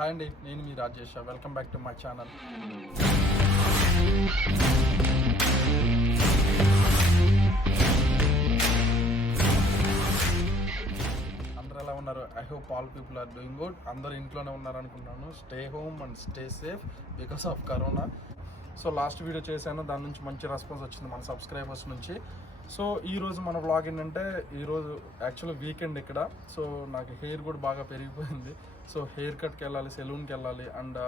Hi అండి, నేను మీ Rajesh. Welcome back to my channel. అందరూ ఎలా ఉన్నారు? I hope all people are doing good. అందరూ ఇంట్లోనే ఉన్నారు అనుకుంటున్నాను. Stay home and stay safe because of corona. So last video చేశాను, దాని నుంచి మంచి రెస్పాన్స్ వచ్చింది మన సబ్స్క్రైబర్స్ నుంచి. సో ఈరోజు మన వ్లాగ్ ఏంటంటే, ఈరోజు యాక్చువల్గా వీకెండ్ ఇక్కడ. సో నాకు హెయిర్ కూడా బాగా పెరిగిపోయింది. సో హెయిర్ కట్కి వెళ్ళాలి, సెలూన్కి వెళ్ళాలి, అండ్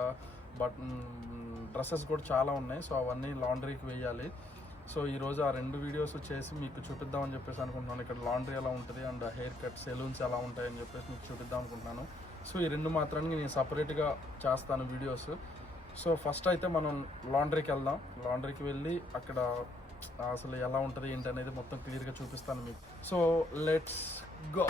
డ్రెస్సెస్ కూడా చాలా ఉన్నాయి. సో అవన్నీ లాండ్రీకి వేయాలి. సో ఈరోజు ఆ రెండు వీడియోస్ చేసి మీకు చూపిద్దామని చెప్పేసి అనుకుంటున్నాను. ఇక్కడ లాండ్రీ ఎలా ఉంటుంది అండ్ హెయిర్ కట్ సెలూన్స్ ఎలా ఉంటాయని చెప్పేసి మీకు చూపిద్దాం అనుకుంటున్నాను. సో ఈ రెండు మాత్రానికి నేను సపరేట్గా చేస్తాను వీడియోస్. సో ఫస్ట్ అయితే మనం లాండ్రీకి వెళ్దాం. లాండ్రీకి వెళ్ళి అక్కడ అసలు ఎలా ఉంటుంది ఏంటి అనేది మొత్తం క్లియర్గా చూపిస్తాను మీకు. So let's go.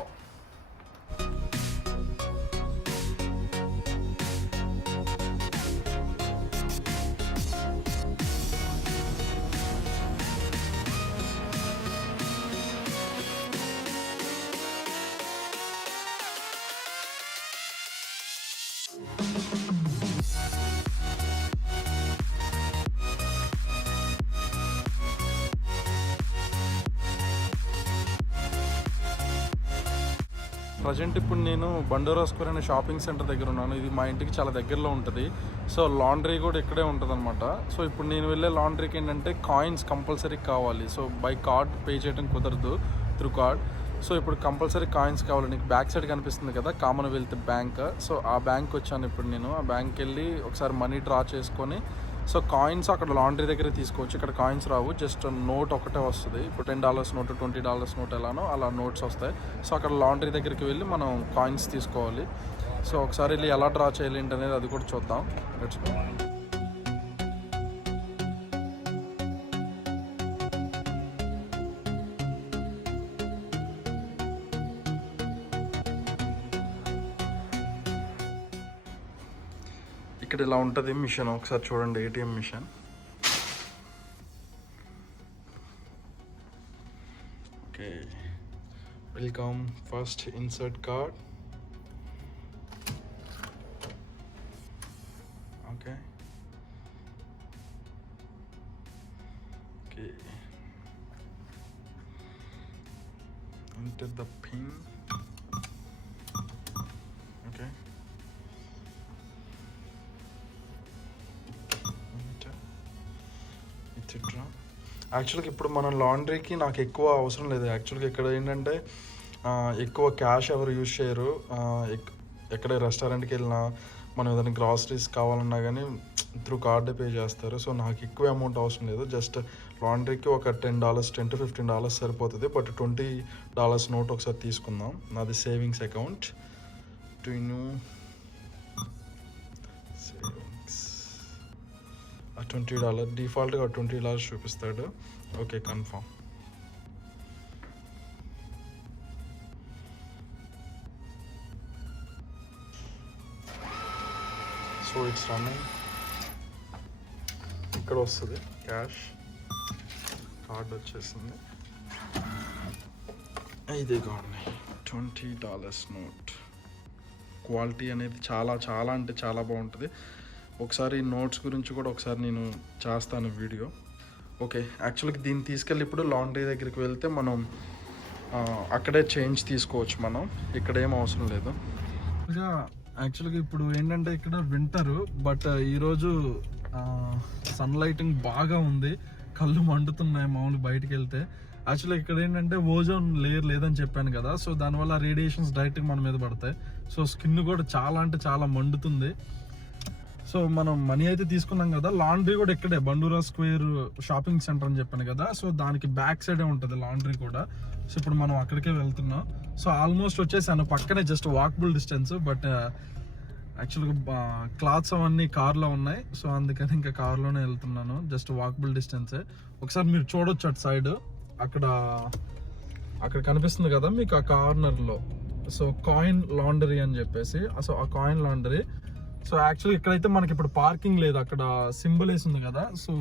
ప్రజెంట్ ఇప్పుడు నేను బండోరా స్క్వేర్ అనే షాపింగ్ సెంటర్ దగ్గర ఉన్నాను. ఇది మా ఇంటికి చాలా దగ్గరలో ఉంటుంది. సో లాండ్రీ కూడా ఇక్కడే ఉంటుంది అనమాట. సో ఇప్పుడు నేను వెళ్ళే లాండ్రీకి ఏంటంటే కాయిన్స్ కంపల్సరీ కావాలి. సో బై కార్డ్ పే చేయడం కుదరదు, త్రూ కార్డ్. సో ఇప్పుడు కంపల్సరీ కాయిన్స్ కావాలి. నీకు బ్యాక్ సైడ్ కనిపిస్తుంది కదా కామన్వెల్త్ బ్యాంక్. సో ఆ బ్యాంక్ వచ్చాను ఇప్పుడు నేను. ఆ బ్యాంక్కి వెళ్ళి ఒకసారి మనీ డ్రా చేసుకొని, సో కాయిన్స్ అక్కడ లాండ్రీ దగ్గర తీసుకోవచ్చు. ఇక్కడ కాయిన్స్ రావు, జస్ట్ నోట్ ఒకటే వస్తుంది. ఇప్పుడు $10 నోట్, $20 నోట్ ఎలానో అలా నోట్స్ వస్తాయి. సో అక్కడ లాండ్రీ దగ్గరికి వెళ్ళి మనం కాయిన్స్ తీసుకోవాలి. సో ఒకసారి వెళ్ళి ఎలా డ్రా చేయాలి ఏంటనేది అది కూడా చూద్దాం. Let's go. ఇక్కడ ఇలా ఉంటుంది మిషన్, ఒకసారి చూడండి. ATM machine. Okay, welcome. First insert card. Okay okay, enter the pin. Okay, యాక్చువల్గా ఇప్పుడు మనం లాండ్రీకి నాకు ఎక్కువ అవసరం లేదు. యాక్చువల్గా ఇక్కడ ఏంటంటే ఎక్కువ క్యాష్ ఎవరు యూజ్ చేయరు. ఎక్కడ రెస్టారెంట్కి వెళ్ళినా మనం ఏదైనా గ్రాసరీస్ కావాలన్నా కానీ త్రూ కార్డే పే చేస్తారు. సో నాకు ఎక్కువ అమౌంట్ అవసరం లేదు. జస్ట్ లాండ్రీకి ఒక $10, $10 to $15 సరిపోతుంది. బట్ $20 నోట్ ఒకసారి తీసుకుందాం. నాది సేవింగ్స్ అకౌంట్. $20 డిఫాల్ట్గా $20 చూపిస్తాడు. Okay, confirm. So it's running. ఇక్కడ వస్తుంది క్యాష్. కార్డ్ వచ్చేసింది. ఇదే కార్డ్, $20 నోట్. క్వాలిటీ అనేది చాలా చాలా అంటే చాలా బాగుంటుంది. ఒకసారి నోట్స్ గురించి కూడా ఒకసారి నేను చేస్తాను వీడియో. ఓకే, యాక్చువల్గా దీన్ని తీసుకెళ్ళి ఇప్పుడు లాండ్రీ దగ్గరికి వెళ్తే మనం అక్కడే చేంజ్ తీసుకోవచ్చు. మనం ఇక్కడ ఏం అవసరం లేదు. యాక్చువల్గా ఇప్పుడు ఏంటంటే ఇక్కడ వింటరు, బట్ ఈరోజు సన్ లైటింగ్ బాగా ఉంది. కళ్ళు మండుతున్నాయి మామూలు బయటికి వెళ్తే. యాక్చువల్గా ఇక్కడ ఏంటంటే ఓజోన్ లేయర్ లేదని చెప్పాను కదా. సో దానివల్ల రేడియేషన్స్ డైరెక్ట్గా మన మీద పడతాయి. సో స్కిన్ కూడా చాలా అంటే చాలా మండుతుంది. సో మనం మనీ అయితే తీసుకున్నాం కదా. లాండ్రీ కూడా ఇక్కడే బండూరా స్క్వేర్ షాపింగ్ సెంటర్ అని చెప్పాను కదా. సో దానికి బ్యాక్ సైడే ఉంటుంది లాండ్రీ కూడా. సో ఇప్పుడు మనం అక్కడికే వెళ్తున్నాం. సో ఆల్మోస్ట్ వచ్చేసాను, పక్కనే జస్ట్ వాకబుల్ డిస్టెన్స్. బట్ యాక్చువల్గా క్లాత్స్ అవన్నీ కార్లో ఉన్నాయి. సో అందుకని ఇంకా కార్లోనే వెళ్తున్నాను. జస్ట్ వాకబుల్ డిస్టెన్సే. ఒకసారి మీరు చూడొచ్చు అటు సైడ్, అక్కడ కనిపిస్తుంది కదా మీకు ఆ కార్నర్లో. సో కాయిన్ లాండరీ అని చెప్పేసి. సో ఆ కాయిన్ లాండరీ. సో యాక్చువల్లీ ఇక్కడైతే మనకి ఇప్పుడు పార్కింగ్ లేదు. అక్కడ సింబల్ వేసి ఉంది కదా. సో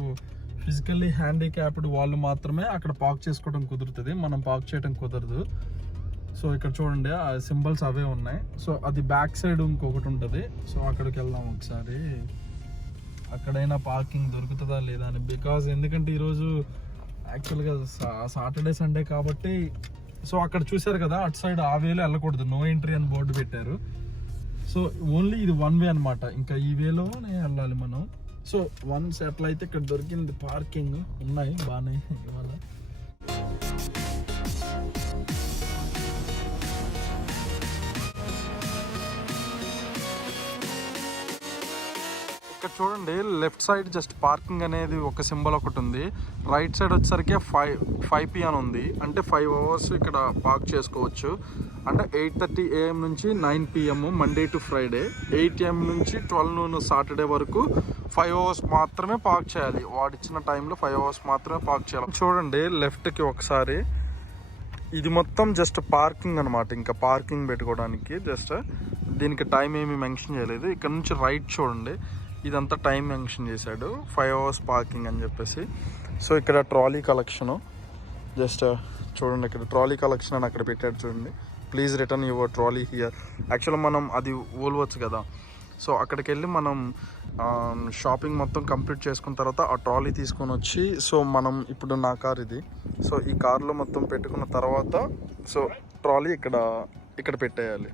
ఫిజికల్లీ హ్యాండిక్యాప్డ్ వాళ్ళు మాత్రమే అక్కడ పార్క్ చేసుకోవడం కుదురుతుంది, మనం పార్క్ చేయడం కుదరదు. సో ఇక్కడ చూడండి ఆ సింబల్స్ అవే ఉన్నాయి. సో అది బ్యాక్ సైడ్ ఇంకొకటి ఉంటుంది. సో అక్కడికి వెళ్దాం ఒకసారి, అక్కడైనా పార్కింగ్ దొరుకుతుందా లేదా అని. బికాజ్ ఎందుకంటే ఈరోజు యాక్చువల్గా సాటర్డే సండే కాబట్టి. సో అక్కడ చూసారు కదా అటు సైడ్ ఆ వేలో వెళ్ళకూడదు, నో ఎంట్రీ అని బోర్డు పెట్టారు. సో ఓన్లీ ఇది 1 వే అనమాట, ఇంకా ఈ వేలోనే వెళ్ళాలి మనం. సో వన్స్ ఎట్లా అయితే ఇక్కడ దొరికింది పార్కింగ్ ఉన్నాయి బాగానే ఇవాళ. ఇక్కడ చూడండి లెఫ్ట్ సైడ్ జస్ట్ పార్కింగ్ అనేది ఒక సింబల్ ఒకటి ఉంది. రైట్ సైడ్ వచ్చేసరికి 5 అని ఉంది. అంటే 5 అవర్స్ ఇక్కడ పార్క్ చేసుకోవచ్చు. అంటే 8:30 AM నుంచి 9 PM Monday to Friday, 8 AM నుంచి 12 noon సాటర్డే వరకు 5 అవర్స్ మాత్రమే పార్క్ చేయాలి. వాడిచ్చిన టైంలో 5 అవర్స్ మాత్రమే పార్క్ చేయాలి. చూడండి లెఫ్ట్కి ఒకసారి, ఇది మొత్తం జస్ట్ పార్కింగ్ అనమాట. ఇంకా పార్కింగ్ పెట్టుకోవడానికి జస్ట్, దీనికి టైం ఏమీ మెన్షన్ చేయలేదు. ఇక్కడ నుంచి రైట్ చూడండి, ఇదంతా టైం మెన్షన్ చేశాడు 5 అవర్స్ పార్కింగ్ అని చెప్పేసి. సో ఇక్కడ ట్రాలీ కలెక్షను జస్ట్ చూడండి, ఇక్కడ ట్రాలీ కలెక్షన్ అని అక్కడ పెట్టాడు చూడండి. Please return your trolley here. యాక్చువల్గా మనం అది ఓల్వచ్చు కదా. సో అక్కడికి వెళ్ళి మనం షాపింగ్ మొత్తం కంప్లీట్ చేసుకున్న తర్వాత ఆ ట్రాలీ తీసుకొని వచ్చి, సో మనం ఇప్పుడు నా కార్ ఇది, సో ఈ కార్లో మొత్తం పెట్టుకున్న తర్వాత సో ట్రాలీ ఇక్కడ పెట్టేయాలి.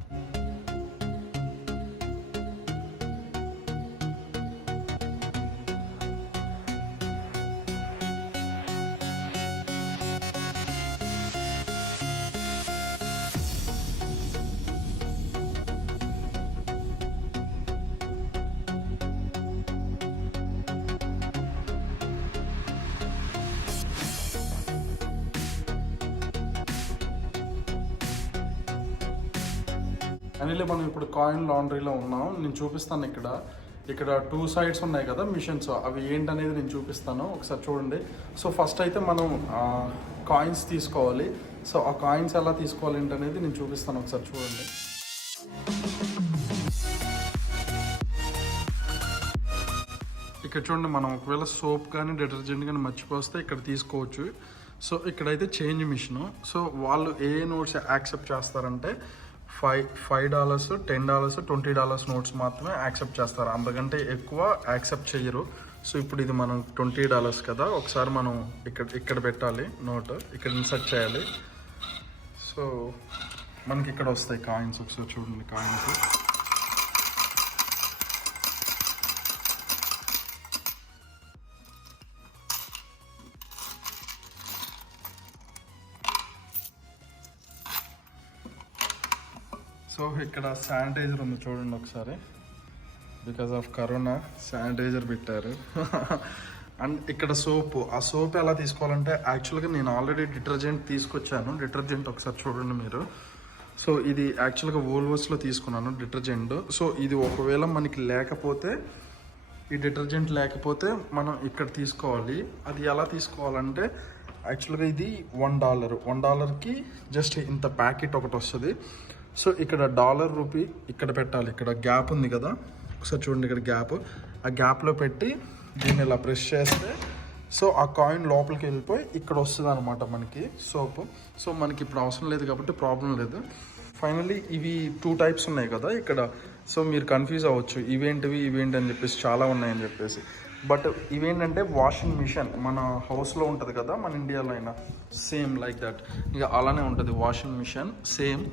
అనిలే మనం ఇప్పుడు కాయిన్ లాండ్రీలో ఉన్నాం. నేను చూపిస్తాను ఇక్కడ 2 sides ఉన్నాయి కదా మిషన్స్, అవి ఏంటనేది నేను చూపిస్తాను ఒకసారి చూడండి. సో ఫస్ట్ అయితే మనం కాయిన్స్ తీసుకోవాలి. సో ఆ కాయిన్స్ ఎలా తీసుకోవాలి ఏంటనేది నేను చూపిస్తాను ఒకసారి చూడండి. ఇక్కడ చూడండి, మనం ఒకవేళ సోప్ కానీ డిటర్జెంట్ కానీ మర్చిపోస్తే ఇక్కడ తీసుకోవచ్చు. సో ఇక్కడైతే చేంజ్ మిషను. సో వాళ్ళు ఏ నోట్స్ యాక్సెప్ట్ చేస్తారంటే $5, $10, $20 నోట్స్ మాత్రమే యాక్సెప్ట్ చేస్తారు. అంతకంటే ఎక్కువ యాక్సెప్ట్ చెయ్యరు. సో ఇప్పుడు ఇది మనం $20 కదా, ఒకసారి మనం ఇక్కడ పెట్టాలి నోట్, ఇక్కడ ఇన్సర్ట్ చేయాలి. సో మనకి ఇక్కడ వస్తాయి కాయిన్స్. ఒకసారి చూడండి కాయిన్స్. సో ఇక్కడ శానిటైజర్ ఉంది చూడండి ఒకసారి. బికాజ్ ఆఫ్ కరోనా శానిటైజర్ పెట్టారు. అండ్ ఇక్కడ సోపు. ఆ సోప్ ఎలా తీసుకోవాలంటే యాక్చువల్గా నేను ఆల్రెడీ డిటర్జెంట్ తీసుకొచ్చాను. డిటర్జెంట్ ఒకసారి చూడండి మీరు. సో ఇది యాక్చువల్గా వోల్వోస్లో తీసుకున్నాను డిటర్జెంట్. సో ఇది ఒకవేళ మనకి లేకపోతే, ఈ డిటర్జెంట్ లేకపోతే మనం ఇక్కడ తీసుకోవాలి. అది ఎలా తీసుకోవాలంటే యాక్చువల్గా ఇది $1కి జస్ట్ ఇంత ప్యాకెట్ ఒకటి వస్తుంది. సో ఇక్కడ $1 ఇక్కడ పెట్టాలి. ఇక్కడ గ్యాప్ ఉంది కదా, ఒకసారి చూడండి ఇక్కడ గ్యాప్. ఆ గ్యాప్లో పెట్టి దీన్ని ఇలా ప్రెస్ చేస్తే సో ఆ కాయిన్ లోపలికి వెళ్ళిపోయి ఇక్కడ వస్తుంది అనమాట మనకి సోపు. సో మనకి ఇప్పుడు అవసరం లేదు కాబట్టి ప్రాబ్లం లేదు. ఫైనల్లీ ఇవి 2 types ఉన్నాయి కదా ఇక్కడ. సో మీరు కన్ఫ్యూజ్ అవ్వచ్చు, ఇవేంటి అని చెప్పేసి, చాలా ఉన్నాయని చెప్పేసి. బట్ ఇవేంటంటే వాషింగ్ మిషన్. మన హౌస్లో ఉంటుంది కదా మన ఇండియాలో అయినా, సేమ్ లైక్ దట్ ఇక అలానే ఉంటుంది వాషింగ్ మిషన్ సేమ్.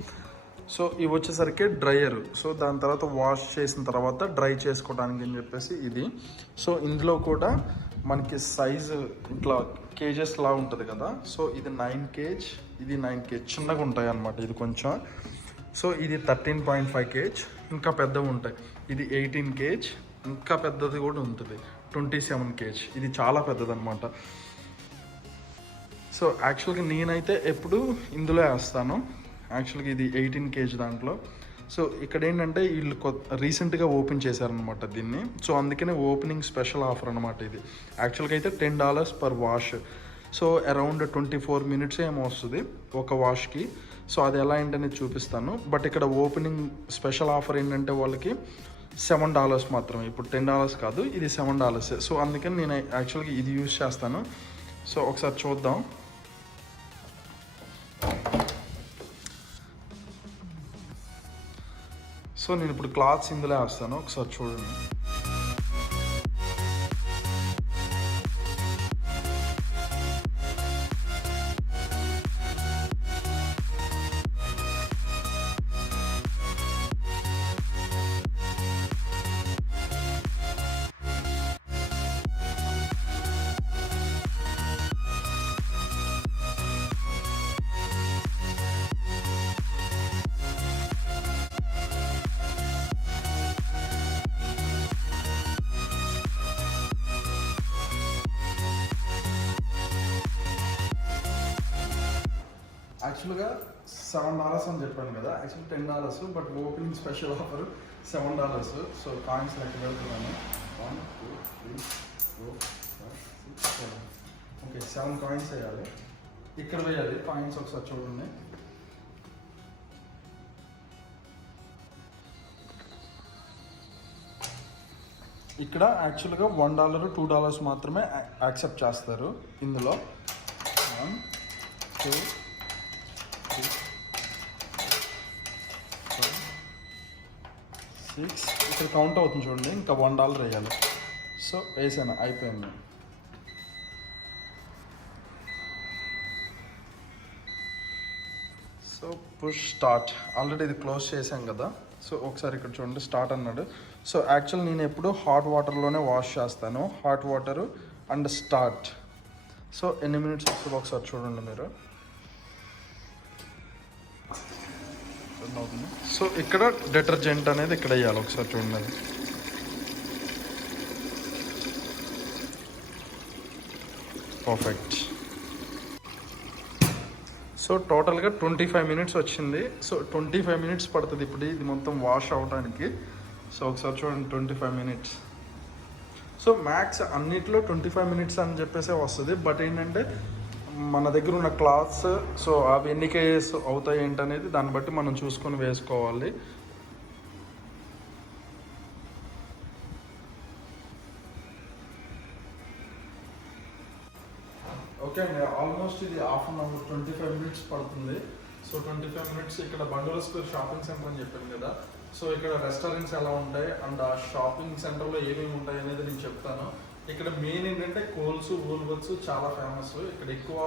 సో ఇవి వచ్చేసరికి డ్రయర్. సో దాని తర్వాత వాష్ చేసిన తర్వాత డ్రై చేసుకోవడానికి అని చెప్పేసి ఇది. సో ఇందులో కూడా మనకి సైజు ఇట్లా కేజెస్ లా ఉంటుంది కదా. సో ఇది 9 kg, ఇది 9 kg, చిన్నగా ఉంటాయి అన్నమాట ఇది కొంచెం. సో ఇది 13.5 kg, ఇంకా పెద్దవి ఉంటాయి. ఇది 18 kg, ఇంకా పెద్దది కూడా ఉంటుంది 27 kg. ఇది చాలా పెద్దదన్నమాట. సో యాక్చువల్గా నేనైతే ఎప్పుడు ఇందులో వేస్తాను. యాక్చువల్గా ఇది 18 kg దాంట్లో. సో ఇక్కడ ఏంటంటే వీళ్ళు రీసెంట్గా ఓపెన్ చేశారనమాట దీన్ని. సో అందుకనే ఓపెనింగ్ స్పెషల్ ఆఫర్ అనమాట ఇది. యాక్చువల్గా అయితే $10 per wash. So around 24 minutes ఏమో వస్తుంది ఒక వాష్కి. సో అది ఎలా ఏంటనేది చూపిస్తాను. బట్ ఇక్కడ ఓపెనింగ్ స్పెషల్ ఆఫర్ ఏంటంటే వాళ్ళకి $7 మాత్రమే. ఇప్పుడు $10 కాదు, ఇది $7. సో అందుకని నేను యాక్చువల్గా ఇది యూజ్ చేస్తాను. సో ఒకసారి చూద్దాం. సో నేను ఇప్పుడు క్లాత్స్ ఇందులో వేస్తాను, ఒకసారి చూడండి. యాక్చువల్గా $7 అని చెప్పాను కదా, actual $10, but opening special offer $7. So coins లెక్క వెళ్తున్నాను. 1 2 3 4 5 6 7. ఓకే, 7 కాయిన్స్ వేయాలి. ఇక్కడ వేయాలి కాయిన్స్, ఒకసారి చూడండి. ఇక్కడ యాక్చువల్గా $1 $2 మాత్రమే యాక్సెప్ట్ చేస్తారు ఇందులో. 1 2 3 4 6. ఇక్కడ కౌంట్ అవుతుంది చూడండి, ఇంకా $1 వేయాలి. సో వేసాను, అయిపోయింది. So push start. ఆల్రెడీ ఇది క్లోజ్ చేసాం కదా. సో ఒకసారి ఇక్కడ చూడండి, స్టార్ట్ అన్నాడు. సో యాక్చువల్ నేను ఎప్పుడు హాట్ వాటర్లోనే వాష్ చేస్తాను, hot water and start. So ఎన్ని మినిట్స్ వస్తుందో ఒకసారి చూడండి మీరు. సో ఇక్కడ డిటర్జెంట్ అనేది ఇక్కడ వేయాలి, ఒకసారి చూడండి. పర్ఫెక్ట్. సో టోటల్గా 25 మినిట్స్ వచ్చింది. సో 25 మినిట్స్ పడుతుంది ఇప్పుడు ఇది మొత్తం వాష్ అవడానికి. సో ఒకసారి చూడండి, 25 మినిట్స్. సో మ్యాక్స్ అన్నిట్లో 25 మినిట్స్ అని చెప్పేసి వస్తుంది. బట్ ఏంటంటే మన దగ్గర ఉన్న క్లాత్స్, సో అవి ఎన్ని కేజెస్ అవుతాయి ఏంటనేది దాన్ని బట్టి మనం చూసుకొని వేసుకోవాలి. ఓకే అండి, ఆల్మోస్ట్ ఇది హాఫ్ అన్ అవర్ 25 మినిట్స్ పడుతుంది. సో 25 మినిట్స్ ఇక్కడ బండోరా స్క్వేర్ షాపింగ్ సెంటర్ అని చెప్పాను కదా. సో ఇక్కడ రెస్టారెంట్స్ ఎలా ఉంటాయి అండ్ ఆ షాపింగ్ సెంటర్లో ఏమేమి ఉంటాయి అనేది నేను చెప్తాను. ఇక్కడ మెయిన్ ఏంటంటే కోల్స్, వూల్వర్త్స్ చాలా ఫేమస్. ఇక్కడ ఎక్కువ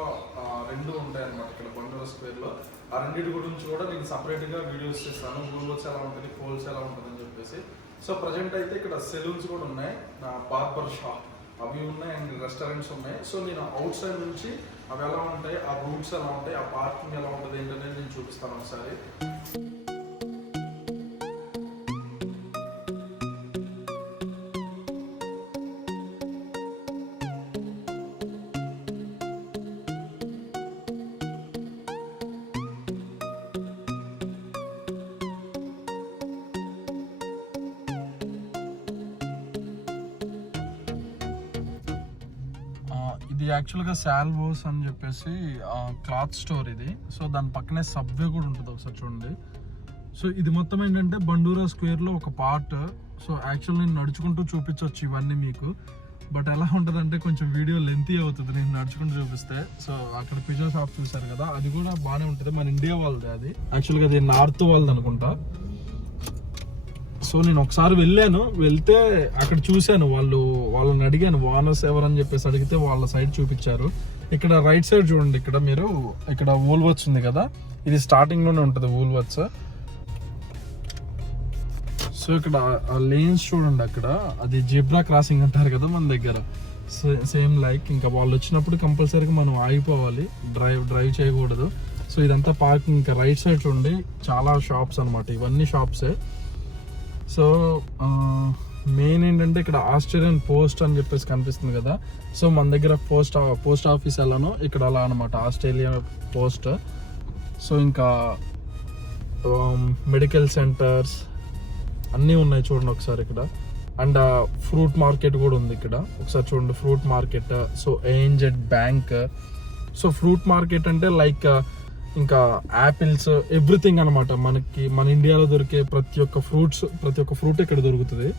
2 ఉంటాయి అన్నమాట ఇక్కడ బండోరా స్క్వేర్లో. ఆ రెండింటి గురించి కూడా నేను సపరేట్గా వీడియోస్ చేస్తాను, వూల్వర్త్స్ ఎలా ఉంటుంది, కోల్స్ ఎలా ఉంటుంది అని చెప్పేసి. సో ప్రజెంట్ అయితే ఇక్కడ సెలూన్స్ కూడా ఉన్నాయి, బార్బర్ షాప్ అవి ఉన్నాయి అండ్ రెస్టారెంట్స్ ఉన్నాయి. సో నేను అవుట్ సైడ్ నుంచి అవి ఎలా ఉంటాయి, ఆ రూట్స్ ఎలా ఉంటాయి, ఆ పార్కింగ్ ఎలా ఉంటుంది ఏంటనేది నేను చూపిస్తాను ఒకసారి. ఇది యాక్చువల్గా శాల్వోస్ అని చెప్పేసి క్లాత్ స్టోర్ ఇది. సో దాని పక్కనే సబ్వే కూడా ఉంటుంది, ఒకసారి చూడండి. సో ఇది మొత్తం ఏంటంటే బండోరా స్క్వేర్లో ఒక పార్ట్. సో యాక్చువల్ నేను నడుచుకుంటూ చూపించవచ్చు ఇవన్నీ మీకు, బట్ ఎలా ఉంటుంది అంటే కొంచెం వీడియో లెంతీ అవుతుంది నేను నడుచుకుంటూ చూపిస్తే. సో అక్కడ పిజ్జా షాప్ చూసారు కదా, అది కూడా బాగానే ఉంటుంది, మన ఇండియా వాళ్ళది అది. యాక్చువల్గా అది నార్త్ వాళ్ళది అనుకుంటా. సో నేను ఒకసారి వెళ్తే అక్కడ చూశాను, వాళ్ళని అడిగాను ఓనర్స్ ఎవరని చెప్పేసి అడిగితే వాళ్ళ సైడ్ చూపించారు. ఇక్కడ రైట్ సైడ్ చూడండి, ఇక్కడ మీరు ఇక్కడ వూల్వర్త్స్ ఉంది కదా, ఇది స్టార్టింగ్లోనే ఉంటుంది వూల్వర్త్స్. సో ఇక్కడ లేన్స్ చూడండి, అక్కడ అది జెబ్రా క్రాసింగ్ అంటారు కదా మన దగ్గర, సేమ్ లైక్. ఇంకా వాళ్ళు వచ్చినప్పుడు కంపల్సరీగా మనం ఆగిపోవాలి, డ్రైవ్ చేయకూడదు. సో ఇదంతా పార్కింగ్. ఇంకా రైట్ సైడ్ చూడండి చాలా షాప్స్ అనమాట, ఇవన్నీ షాప్సే. సో మెయిన్ ఏంటంటే ఇక్కడ ఆస్ట్రేలియన్ పోస్ట్ అని చెప్పేసి కనిపిస్తుంది కదా. సో మన దగ్గర పోస్ట్ ఆఫీస్ ఎలానో ఇక్కడ అలా అనమాట, ఆస్ట్రేలియా పోస్ట్. సో ఇంకా మెడికల్ సెంటర్స్ అన్నీ ఉన్నాయి చూడండి ఒకసారి ఇక్కడ. అండ్ ఫ్రూట్ మార్కెట్ కూడా ఉంది ఇక్కడ, ఒకసారి చూడండి fruit market. So ANZ bank. So fruit market అంటే లైక్ ఇంకా యాపిల్స్, ఎవ్రీథింగ్ అనమాట. మన ఇండియాలో దొరికే ప్రతి ఒక్క ఫ్రూట్ ఇక్కడ దొరుకుతుంది.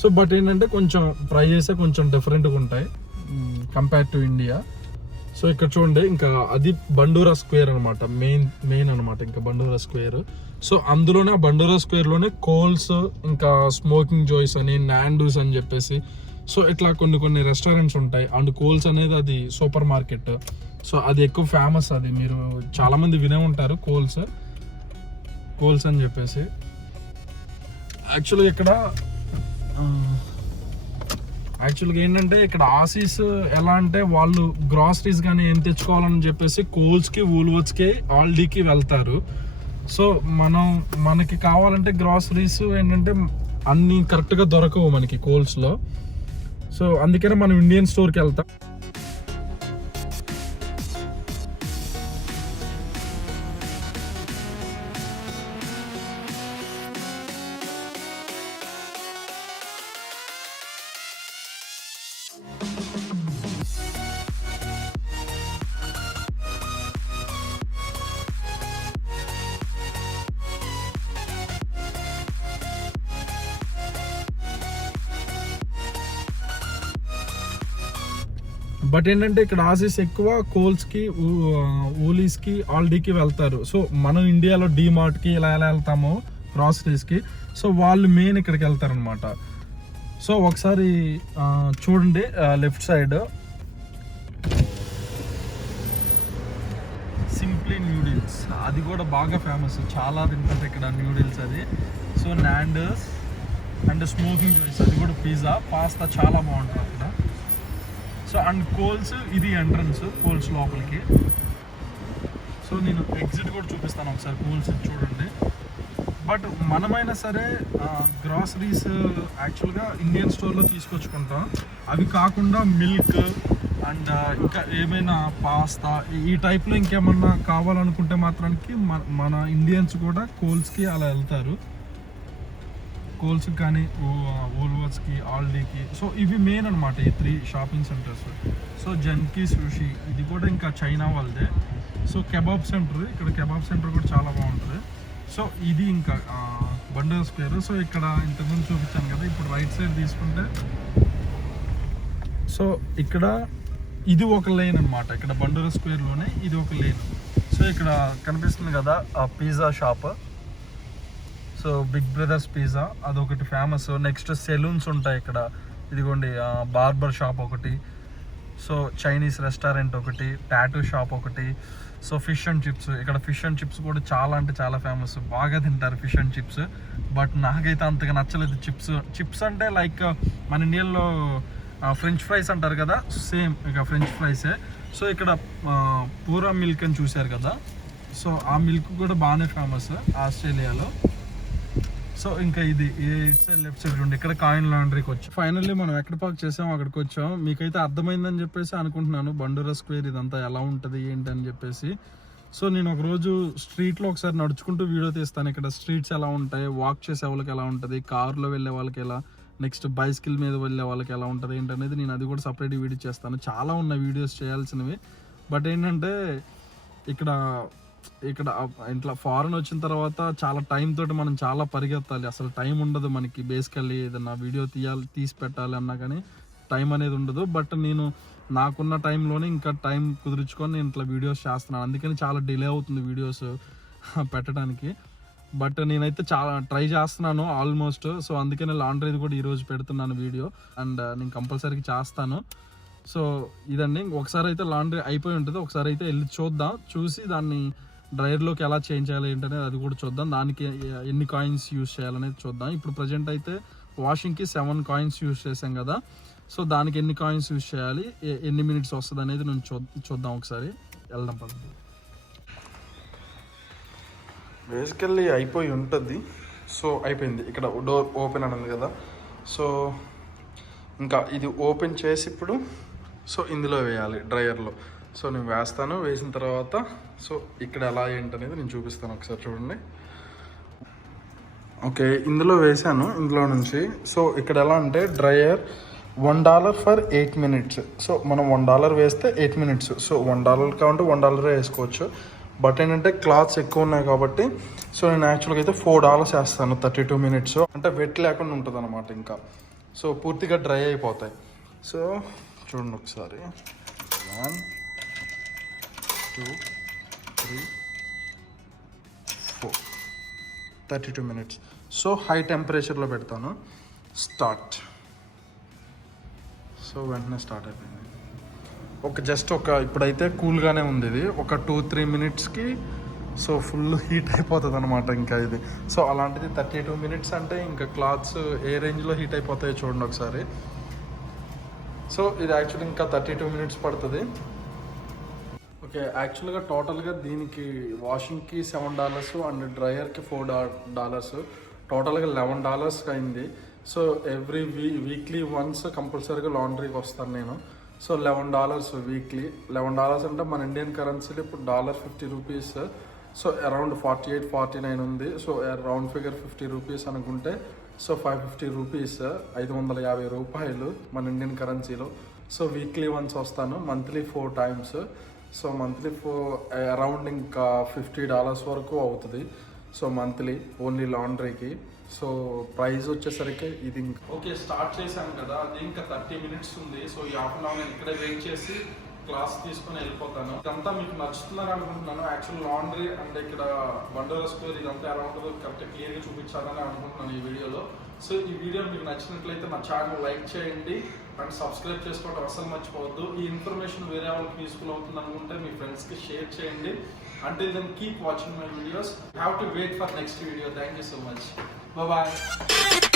సో బట్ ఏంటంటే కొంచెం ప్రైజెస్ కొంచెం డిఫరెంట్గా ఉంటాయి కంపేర్ టు ఇండియా. సో ఇక్కడ చూడండి, ఇంకా అది బండూరా స్క్వేర్ అనమాట, మెయిన్ అనమాట ఇంకా బండూరా స్క్వేర్. సో అందులోనే ఆ బండూరా స్క్వేర్లోనే కోల్స్, ఇంకా స్మోకింగ్ జాయ్స్ అని, నాండూస్ అని చెప్పేసి, సో ఇట్లా కొన్ని రెస్టారెంట్స్ ఉంటాయి. అండ్ కోల్స్ అనేది అది సూపర్ మార్కెట్. సో అది ఎక్కువ ఫేమస్, అది మీరు చాలామంది వినే ఉంటారు కోల్స్ అని చెప్పేసి. యాక్చువల్గా ఏంటంటే ఇక్కడ ఆసీస్ ఎలా అంటే వాళ్ళు గ్రాసరీస్ కానీ ఏం తెచ్చుకోవాలని చెప్పేసి కోల్స్కి, వూల్వర్త్స్కి, ఆల్డీకి వెళ్తారు. సో మనకి కావాలంటే గ్రాసరీస్ ఏంటంటే అన్నీ కరెక్ట్గా దొరకవు మనకి కోల్స్లో. సో అందుకనే మనం ఇండియన్ స్టోర్కి వెళ్తాం. బట్ ఏంటంటే ఇక్కడ ఆసీస్ ఎక్కువ కోల్స్కి, ఊలీస్కి, ఆల్డీకి వెళ్తారు. సో మనం ఇండియాలో డీమార్ట్కి ఎలా వెళ్తామో గ్రాసరీస్కి, సో వాళ్ళు మెయిన్ ఇక్కడికి వెళ్తారనమాట. సో ఒకసారి చూడండి లెఫ్ట్ సైడ్ సింప్లీ న్యూడిల్స్, అది కూడా బాగా ఫేమస్, చాలా తింటారు ఇక్కడ న్యూడిల్స్ అది. సో నాండర్స్ అండ్ స్మోకింగ్ జాయ్స్, అది కూడా పిజ్జా, పాస్తా చాలా బాగుంటుంది అక్కడ. సో అండ్ కోల్స్, ఇది ఎంట్రన్స్ కోల్స్ లోపలికి. సో నేను ఎగ్జిట్ కూడా చూపిస్తాను ఒకసారి, కోల్స్ చూడండి. బట్ మనమైనా సరే గ్రాసరీస్ యాక్చువల్గా ఇండియన్ స్టోర్లో తీసుకొచ్చుకుంటాం. అవి కాకుండా మిల్క్ అండ్ ఇంకా ఏమైనా పాస్తా ఈ టైప్లో ఇంకేమన్నా కావాలనుకుంటే మాత్రానికి మన ఇండియన్స్ కూడా కోల్స్కి అలా వెళ్తారు, కోల్స్కి కానీ వూల్వర్త్స్కి, ఆల్డీకి. సో ఇవి మెయిన్ అనమాట ఈ 3 షాపింగ్ సెంటర్స్. సో జన్కీ సుషి, ఇది కూడా ఇంకా చైనా వాళ్ళదే. సో కెబాబ్ సెంటర్, ఇక్కడ కెబాబ్ సెంటర్ కూడా చాలా బాగుంటుంది. సో ఇది ఇంకా బండూరా స్క్వేర్. సో ఇక్కడ ఇంతకుముందు చూపించాను కదా, ఇప్పుడు రైట్ సైడ్ తీసుకుంటే సో ఇక్కడ ఇది ఒక లేన్ అనమాట, ఇక్కడ బండూరా స్క్వేర్లోనే ఇది ఒక లేన్. సో ఇక్కడ కనిపిస్తుంది కదా ఆ pizza shop, so big brothers pizza అదొకటి ఫేమస్. నెక్స్ట్ సెలూన్స్ ఉంటాయి ఇక్కడ, ఇదిగోండి బార్బర్ షాప్ ఒకటి, సో చైనీస్ రెస్టారెంట్ ఒకటి, టాటూ షాప్ ఒకటి. సో ఫిష్ అండ్ చిప్స్, ఇక్కడ ఫిష్ అండ్ చిప్స్ కూడా చాలా అంటే చాలా ఫేమస్, బాగా తింటారు ఫిష్ అండ్ చిప్స్. బట్ నాకైతే అంతగా నచ్చలేదు చిప్స్ అంటే లైక్ మన ఇండియాలో ఫ్రెంచ్ ఫ్రైస్ అంటారు కదా, సేమ్ ఇక ఫ్రెంచ్ ఫ్రైసే. సో ఇక్కడ పూరా మిల్క్ అని చూశారు కదా, సో ఆ మిల్క్ కూడా బాగానే ఫేమస్ ఆస్ట్రేలియాలో. సో ఇంకా ఇది లెఫ్ట్ సైడ్ ఉండి ఇక్కడ కాయిన్ లాండ్రీకి వచ్చి ఫైనల్లీ మనం ఎక్కడ పార్క్ చేసాం అక్కడికి వచ్చాం. మీకైతే అర్థమైందని చెప్పేసి అనుకుంటున్నాను బండూరా స్క్వేర్ ఇదంతా ఎలా ఉంటుంది ఏంటి అని చెప్పేసి. సో నేను ఒకరోజు స్ట్రీట్లో ఒకసారి నడుచుకుంటూ వీడియో తీస్తాను, ఇక్కడ స్ట్రీట్స్ ఎలా ఉంటాయి, వాక్ చేసే వాళ్ళకి ఎలా ఉంటుంది, కార్లో వెళ్ళే వాళ్ళకి ఎలా, నెక్స్ట్ బైసికల్ మీద వెళ్ళే వాళ్ళకి ఎలా ఉంటుంది ఏంటనేది నేను అది కూడా సపరేట్ వీడియో చేస్తాను. చాలా ఉన్నాయి వీడియోస్ చేయాల్సినవి. బట్ ఏంటంటే ఇక్కడ ఇట్లా ఫారెన్ వచ్చిన తర్వాత చాలా టైం తోటి మనం చాలా పరిగెత్తాలి, అసలు టైం ఉండదు మనకి. బేసికల్లీ ఏదన్నా వీడియో తీసి పెట్టాలి అన్నా కానీ టైం అనేది ఉండదు. బట్ నేను నాకున్న టైంలోనే ఇంకా టైం కుదుర్చుకొని నేను ఇట్లా వీడియోస్ చేస్తున్నాను, అందుకని చాలా డిలే అవుతుంది వీడియోస్ పెట్టడానికి. బట్ నేనైతే చాలా ట్రై చేస్తున్నాను ఆల్మోస్ట్. సో అందుకనే లాండ్రీది కూడా ఈరోజు పెడుతున్నాను వీడియో, అండ్ నేను కంపల్సరీగా చేస్తాను. సో ఇదండి, ఒకసారి అయితే లాండ్రీ అయిపోయి ఉంటుంది, ఒకసారి అయితే వెళ్ళి చూద్దాం, చూసి దాన్ని డ్రైయర్లోకి ఎలా చేంజ్ చేయాలి ఏంటనేది అది కూడా చూద్దాం, దానికి ఎన్ని కాయిన్స్ యూజ్ చేయాలనేది చూద్దాం. ఇప్పుడు ప్రజెంట్ అయితే వాషింగ్కి 7 కాయిన్స్ యూజ్ చేసాం కదా, సో దానికి ఎన్ని కాయిన్స్ యూజ్ చేయాలి, ఎన్ని మినిట్స్ వస్తుంది అనేది నేను చూద్దాం, ఒకసారి వెళ్దాం పదండి. బేసికల్లీ అయిపోయి ఉంటుంది. సో అయిపోయింది, ఇక్కడ డోర్ ఓపెన్ అని ఉంది కదా, సో ఇంకా ఇది ఓపెన్ చేసి ఇప్పుడు సో ఇందులో వేయాలి డ్రైయర్లో. సో నేను వేస్తాను, వేసిన తర్వాత సో ఇక్కడ ఎలా ఏంటనేది నేను చూపిస్తాను, ఒకసారి చూడండి. ఓకే, ఇందులో వేసాను, ఇందులో నుంచి. సో ఇక్కడ ఎలా అంటే డ్రైయర్ $1 ఫర్ 8 minutes. సో మనం $1 వేస్తే 8 minutes. సో $1 కావాలంటే $1 వేసుకోవచ్చు. బట్ ఏంటంటే క్లాత్స్ ఎక్కువ ఉన్నాయి కాబట్టి సో నేను యాక్చువల్గా అయితే $4 వేస్తాను 32 minutes. అంటే వెట్ లేకుండా ఉంటుంది అనమాట, ఇంకా సో పూర్తిగా డ్రై అయిపోతాయి. సో చూడండి ఒకసారి 1 2 3 4 32 minutes. సో హై టెంపరేచర్లో పెడతాను. స్టార్ట్. సో వెంటనే స్టార్ట్ అయిపోయింది. ఇప్పుడైతే కూల్గానే ఉంది ఇది. ఒక 2-3 మినిట్స్కి సో ఫుల్ హీట్ అయిపోతుంది అనమాట ఇంకా ఇది. సో అలాంటిది 32 మినిట్స్ అంటే ఇంకా క్లాత్స్ ఏ రేంజ్లో హీట్ అయిపోతాయో చూడండి ఒకసారి. సో ఇది యాక్చువల్లీ ఇంకా 32 మినిట్స్ పడుతుంది. ఓకే, యాక్చువల్గా టోటల్గా దీనికి వాషింగ్కి $7 అండ్ డ్రయర్కి $4, టోటల్గా $11 అయింది. సో ఎవ్రీ వీక్లీ వన్స్ కంపల్సరీగా లాండ్రీకి వస్తాను నేను. So $11 weekly. $11 అంటే మన ఇండియన్ కరెన్సీలో ఇప్పుడు $50. సో అరౌండ్ 48-49 ఉంది. సో రౌండ్ ఫిగర్ 50 రూపీస్ అనుకుంటే సో 550 రూపీస్, 550 రూపాయలు మన ఇండియన్ కరెన్సీలో. సో వీక్లీ వన్స్ వస్తాను, monthly 4 times. So monthly around ఇంకా $50 వరకు అవుతుంది. సో మంత్లీ ఓన్లీ లాండ్రీకి. సో ప్రైస్ వచ్చేసరికి ఇది ఓకే స్టార్ట్ చేశాను కదా, అది ఇంకా 30 మినిట్స్ ఉంది. సో ఈ హాఫ్ అన్ అవర్ నేను ఇక్కడే వెయిట్ చేసి క్లాస్ తీసుకొని వెళ్ళిపోతాను. ఇదంతా మీకు నచ్చుతుందని అనుకుంటున్నాను. యాక్చువల్ లాండ్రీ అండ్ ఇక్కడ బండోరా స్క్వేర్ ఇదంతా ఎలా ఉంటుందో కరెక్ట్ క్లియర్గా చూపించాలని అనుకుంటున్నాను ఈ వీడియోలో. సో ఈ వీడియో మీకు నచ్చినట్లయితే నా ఛానల్ లైక్ చేయండి అండ్ సబ్స్క్రైబ్ చేసుకోవడం అసలు మర్చిపోవద్దు. ఈ ఇన్ఫర్మేషన్ వేరే వాళ్ళకి యూస్ఫుల్ అవుతుంది అనుకుంటే మీ ఫ్రెండ్స్కి షేర్ చేయండి. Until then, keep watching my videos. You have to wait for next video. Thank you so much. Bye bye.